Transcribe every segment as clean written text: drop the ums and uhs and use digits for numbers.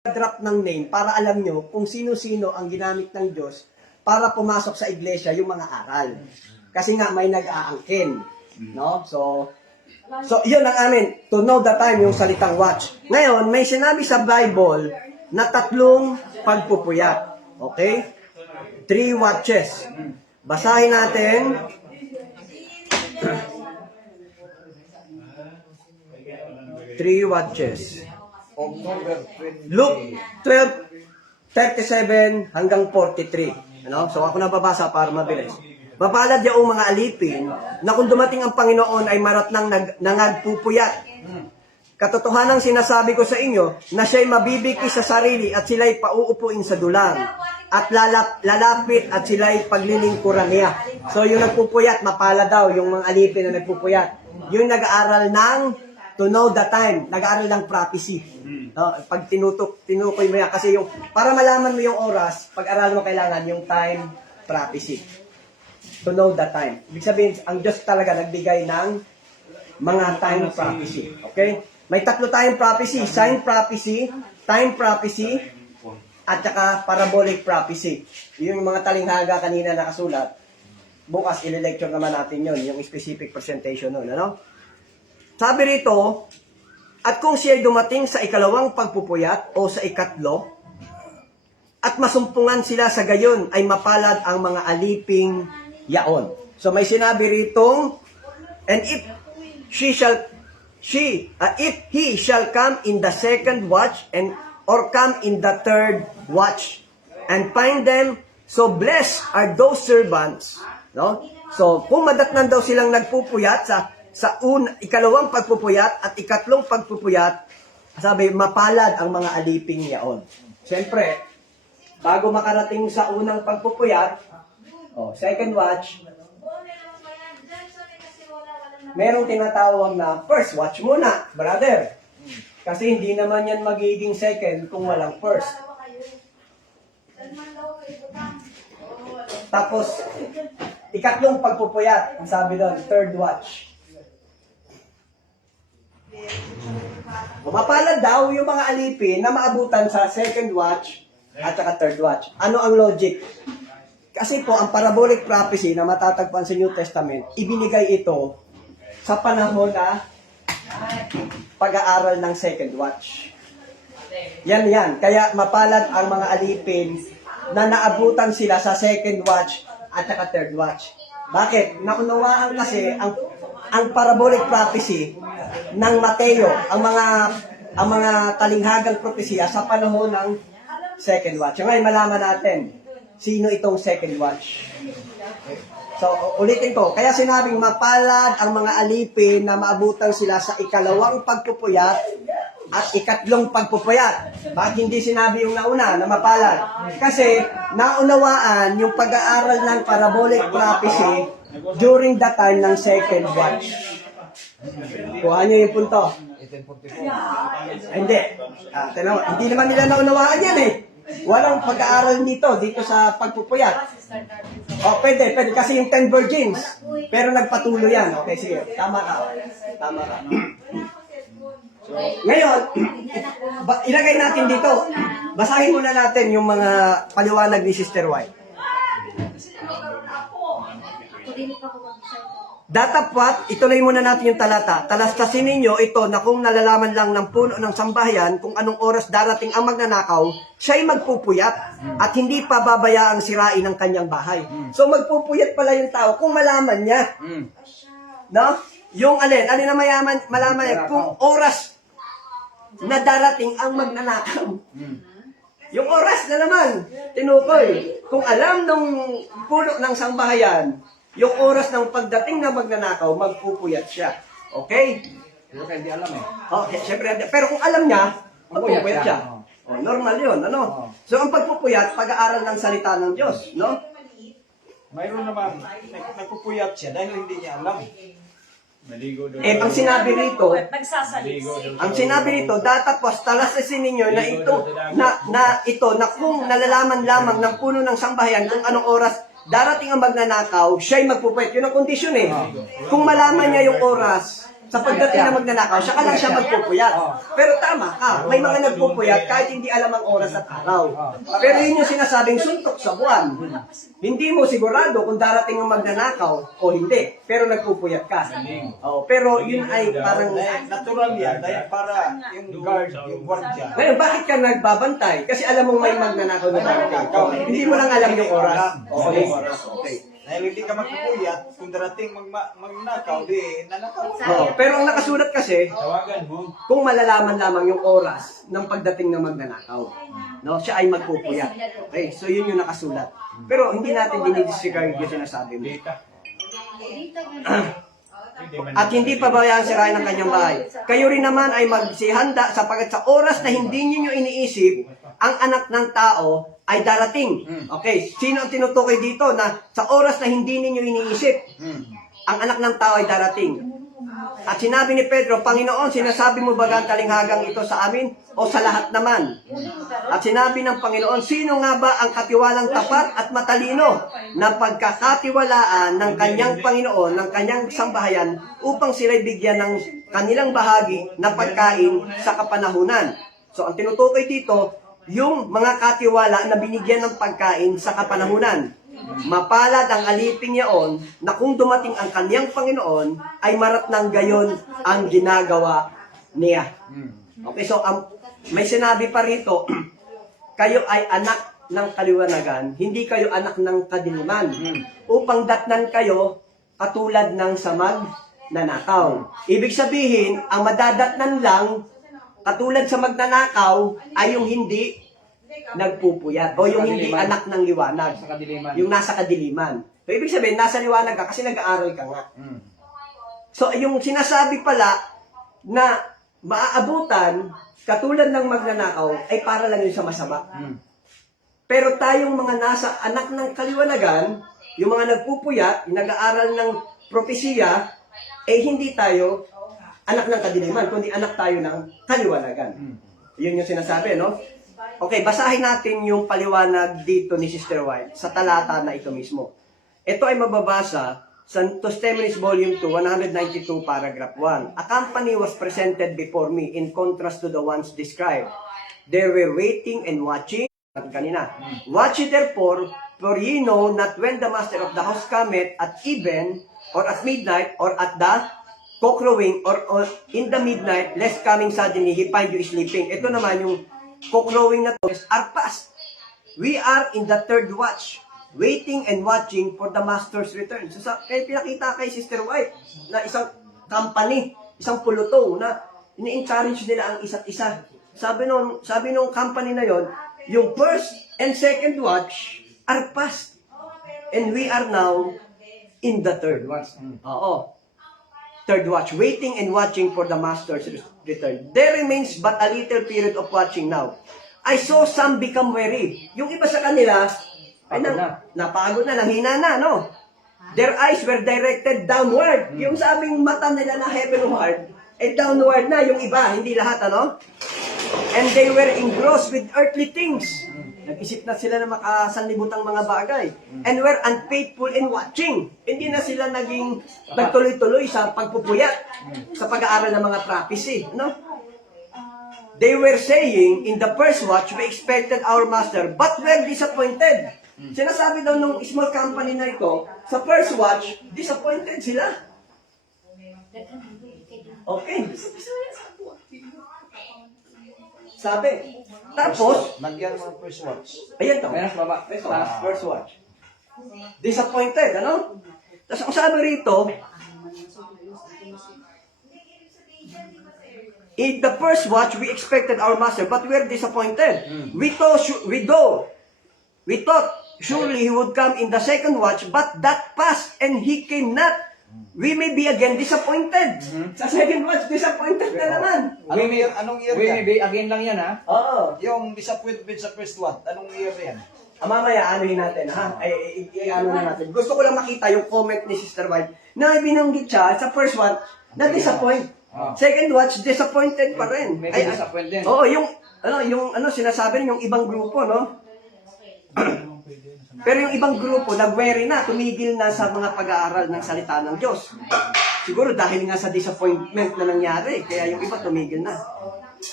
drop ng name para alam nyo kung sino-sino ang ginamit ng Diyos para pumasok sa iglesia yung mga aral. Kasi nga may nag-aangkin, no? So yun ang amin, to know the time, yung salitang watch. Ngayon, may sinabi sa Bible na 3 pagpupuyat. Okay? 3 watches. Basahin natin. Three watches. Luke 12:37 hanggang 43. Ano? So ako nababasa para mabilis. Mapalad yung mga alipin na kung dumating ang Panginoon ay maratnang nangagpupuyat. Katotohanan sinasabi ko sa inyo na siya'y mabibiki sa sarili at sila'y pauupuin sa dulang. At lalapit at sila'y paglilingkuran niya. So yung nagpupuyat, mapala daw yung mga alipin na nagpupuyat. Yung nag-aaral ng to know the time, nag-aaral ng prophecy. No? Pag tinukoy mo yan, kasi yung, para malaman mo yung oras, pag-aral mo kailangan yung time prophecy. To know the time. Ibig sabihin, ang Diyos talaga nagbigay ng mga time prophecy. Okay? May 3 tayong prophecy. Sign prophecy, time prophecy, at saka parabolic prophecy. Yung mga talinghaga kanina nakasulat, bukas i-lecture naman natin yon, yung specific presentation nun. Ano? Sabi rito, at kung siya'y dumating sa 2 pagpupuyat o sa 3, at masumpungan sila sa gayon, ay mapalad ang mga aliping yaon. So may sinabi rito, and if if he shall come in the 2nd watch and or come in the 3rd watch and find them, so blessed are those servants. No? So kung madatnan daw silang nagpupuyat sa 2 pagpupuyat at 3 pagpupuyat, sabi, mapalad ang mga aliping yaon. Siyempre, bago makarating sa unang pagpupuyat, 2nd watch, merong tinatawag na first watch muna, brother. Kasi hindi naman yan magiging 2nd kung walang first. Tapos, 3 pagpupuyat, ang sabi doon, 3rd watch. Mapalad daw yung mga alipin na maabutan sa 2nd watch at saka 3rd watch. Ano ang logic? Kasi po, ang parabolic prophecy na matatagpuan sa New Testament, ibinigay ito sa panahon na pag-aaral ng 2nd watch. Yan. Kaya mapalad ang mga alipin na naabutan sila sa 2nd watch at saka 3rd watch. Bakit? Naunawaan kasi ang parabolic prophecy ng Mateo, ang mga talinghagang propesya sa panahon ng 2nd watch. Ngayon malaman natin sino itong 2nd watch. So ulitin ko, kaya sinabing mapalad ang mga alipin na maabutan sila sa 2 pagpupuyat at 3 pagpupuyat. Bakit hindi sinabi yung nauna na mapalad? Kasi naunawaan yung pag-aaral ng parabolic prophecy during the time ng 2nd watch. Kuha niyo yung punto. Hindi. Hindi naman nila naunawaan yan eh. Walang pag-aaral dito sa pagpupuyat. Pwede. Kasi yung 10 virgins. Pero nagpatuloy yan. Okay, sige. Tama ka. Ngayon, ilagay natin dito. Basahin muna natin yung mga paliwanag ni Sister White. Datapwat, ituloy muna natin yung talata. Talastasin ninyo ito na kung nalalaman lang ng puno ng sambahayan kung anong oras darating ang magnanakaw, siya'y magpupuyat at hindi pa babayaang sirain ang kanyang bahay. So magpupuyat pala yung tao kung malaman niya. No? Yung alin na malaman niya kung oras na darating ang magnanakaw. Yung oras na naman, tinukoy. Kung alam nung puno ng sambahayan, yung oras ng pagdating na magnanakaw, magpupuyat siya. Okay? Pero hindi alam eh. Okay, syempre. Pero kung alam niya, magpupuyat siya. Normal yun, ano? So, ang pagpupuyat, pag-aaral ng salita ng Diyos, no? Mayroon naman, nagpupuyat siya dahil hindi niya alam. Ang sinabi rito, datapos talasasin ninyo na kung nalalaman lamang ng puno ng sambahayan kung anong oras darating ang magnanakaw, siya'y magpupuyat. Yun ang kondisyon eh. Kung malaman niya yung oras, Sa pagdating na magnanakaw, siya ka lang siya magpupuyat. Pero tama ka, may mga nagpupuyat kahit hindi alam ang oras at araw. Pero yun yung sinasabing suntok sa buwan. Hindi mo sigurado kung darating ang magnanakaw o hindi, pero nagpupuyat ka. Pero yun ay parang... Natural yan, dahil para yung guard, yung guardia. Ngayon, bakit ka nagbabantay? Kasi alam mong may magnanakaw na darating. Hindi mo lang alam yung oras. Okay. Okay. Dahil hindi ka magpupuyat, kung darating magnakaw, di nanakaw. Pero ang nakasulat kasi, kung malalaman lamang yung oras ng pagdating ng magnanakaw, no, siya ay magpupuyat. Okay, so yun yung nakasulat. Pero hindi natin dinidisregard yung sinasabi mo. At hindi pa bayaan sirain ang kanyang bahay. Kayo rin naman ay magsihanda sapagkat sa oras na hindi ninyo iniisip, ang anak ng tao ay darating. Okay, sino ang tinutukoy dito na sa oras na hindi ninyo iniisip, ang anak ng tao ay darating? At sinabi ni Pedro, Panginoon, sinasabi mo ba ang talinghagang ito sa amin o sa lahat naman? At sinabi ng Panginoon, sino nga ba ang katiwalang tapat at matalino na pagkakatiwalaan ng kanyang Panginoon, ng kanyang sambahayan upang sila'y bigyan ng kanilang bahagi na pagkain sa kapanahunan? So, ang tinutukoy dito, yung mga katiwala na binigyan ng pagkain sa kapanahunan. Mapalad ang alipin yaon na kung dumating ang kaniyang Panginoon ay marat ng gayon ang ginagawa niya. Okay, so may sinabi pa rito, kayo ay anak ng kaliwanagan, hindi kayo anak ng kadiliman, upang datnan kayo katulad ng samag na nakaw. Ibig sabihin, ang madadatnan lang katulad sa magnanakaw ay yung hindi nagpupuyat o yung hindi anak ng liwanag. Yung nasa kadiliman. So, ibig sabihin, nasa liwanag ka kasi nag-aaral ka nga. So, yung sinasabi pala na maaabutan katulad ng magnanakaw ay para lang yun sa masama. Pero tayong mga nasa anak ng kaliwanagan, yung mga nagpupuyat, yung nag-aaral ng propesiya, eh hindi tayo anak ng kadiliman, kundi anak tayo ng kaliwanagan. Yun yung sinasabi, no? Okay, basahin natin yung paliwanag dito ni Sister White sa talata na ito mismo. Ito ay mababasa sa Testimonies Volume 2, 192, paragraph 1. A company was presented before me in contrast to the ones described. They were waiting and watching. Kanina. Watch ye therefore, for ye know not when the master of the house cometh at even, or at midnight, or at the cock-crowing, or in the midnight, lest coming suddenly, he find you sleeping. Ito naman yung cock-crowing na to are past. We are in the third watch, waiting and watching for the master's return. So, kaya pinakita kay Sister White na isang company, isang pulutong na ini-encourage nila ang isa't isa. Sabi nung company na yon, yung first and second watch are past. And we are now in the third watch. Oo. Third watch, waiting and watching for the master's return. There remains but a little period of watching now. I saw some become weary. Yung iba sa kanila, ay napagod na, nanghina na, no? Their eyes were directed downward. Yung sabing mata nila na heavenward, eh downward na yung iba, hindi lahat, ano? And they were engrossed with earthly things. Nag-isip na sila na makasanlibutang mga bagay. And were unfaithful in watching. Hindi na sila naging nagtuloy-tuloy sa pagpupuyat, sa pag-aaral ng mga prophecy. No? They were saying, in the first watch, we expected our master, but were disappointed. Sinasabi daw nung small company na ito, sa first watch, disappointed sila. Okay. Sabi. Tapos, Nagyan mo ang first watch. ayan to. First watch. Disappointed, ano? Tapos ang sabi rito, in the first watch, we expected our master, but we are disappointed. We thought surely he would come in the second watch, but that passed, and he came not. We may be again disappointed. Sa second watch, disappointed na naman. Anong year yan? Again lang yan, ha? Oo. Yung disappointment sa first watch, anong year yan? Mamaya, anuhin natin, ha? Ano na natin. Gusto ko lang makita yung comment ni Sister White na binanggit siya sa first watch na disappoint. Second watch, disappointed pa rin. May disappoint din. Oo, yung sinasabi rin yung ibang grupo, no? Pero yung ibang grupo, nag-weary na, tumigil na sa mga pag-aaral ng salita ng Diyos. Siguro dahil nga sa disappointment na nangyari, kaya yung iba tumigil na.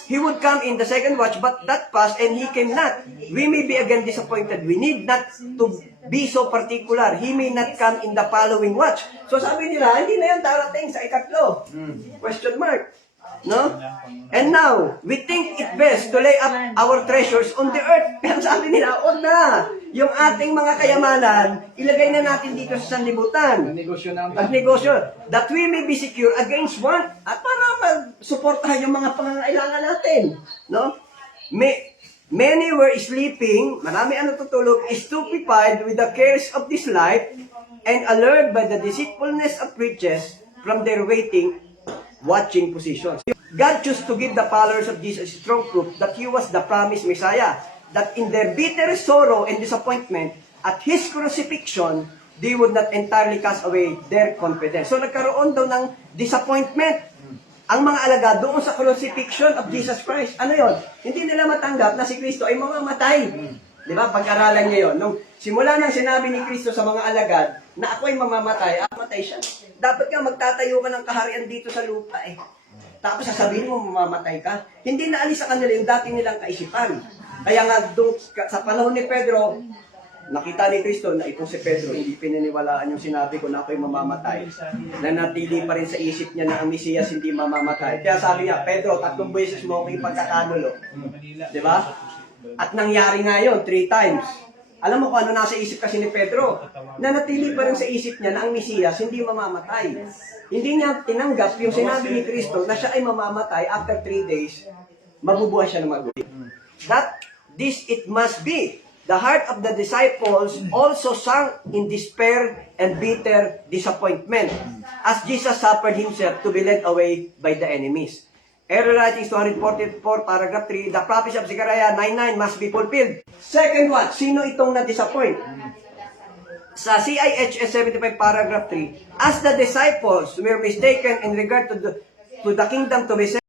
He would come in the second watch, but that passed and he came not. We may be again disappointed. We need not to be so particular. He may not come in the following watch. So sabi nila, hindi na yan darating sa ikatlo. Question mark. No? And now, we think it best to lay up our treasures on the earth. Kaya sabi nila, o na, yung ating mga kayamanan, ilagay na natin dito sa sanlibutan. Negosyo na ang Nagnegosyo, that we may be secure against want, at para mag-suportahan yung mga pangangailangan natin. No? Many were sleeping, marami ang natutulog, stupefied with the cares of this life, and allured by the deceitfulness of riches from their watching positions. God chose to give the followers of Jesus strong proof that He was the promised Messiah, that in their bitter sorrow and disappointment at His crucifixion, they would not entirely cast away their confidence. So nagkaroon daw ng disappointment ang mga alagad doon sa crucifixion of Jesus Christ. Ano yon? Hindi nila matanggap na si Kristo ay mamamatay. Di ba? Pag-aralan niya yun. Nung simula nang sinabi ni Kristo sa mga alagad na ako ay mamamatay, matay siya. Dapat nga magtatayo ka ng kaharian dito sa lupa eh. Tapos sasabihin mo mamamatay ka. Hindi naalis sa kanila yung dati nilang kaisipan. Kaya nga doon, sa panahon ni Pedro, nakita ni Kristo na itong si Pedro, hindi pininiwalaan yung sinabi ko na ako'y mamamatay. Nanatili pa rin sa isip niya na ang Mesiyas hindi mamamatay. Kaya sabi niya, Pedro, 3 beses mo ako ipagkakanulo. Di ba? At nangyari nga yun, 3 times. Alam mo kung ano nasa isip kasi ni Pedro? Nanatili pa rin sa isip niya na ang Mesiyas hindi mamamatay. Hindi niya tinanggap yung sinabi ni Kristo na siya ay mamamatay after 3 days, mabubuhay siya na maguli. That this it must be. The heart of the disciples also sank in despair and bitter disappointment as Jesus suffered himself to be led away by the enemies. Error Writings 244, paragraph 3, the prophecy of Zechariah 9:9 must be fulfilled. Second one, sino itong na-disappoint? Sa CIHS 75, paragraph 3, as the disciples were mistaken in regard to the kingdom to be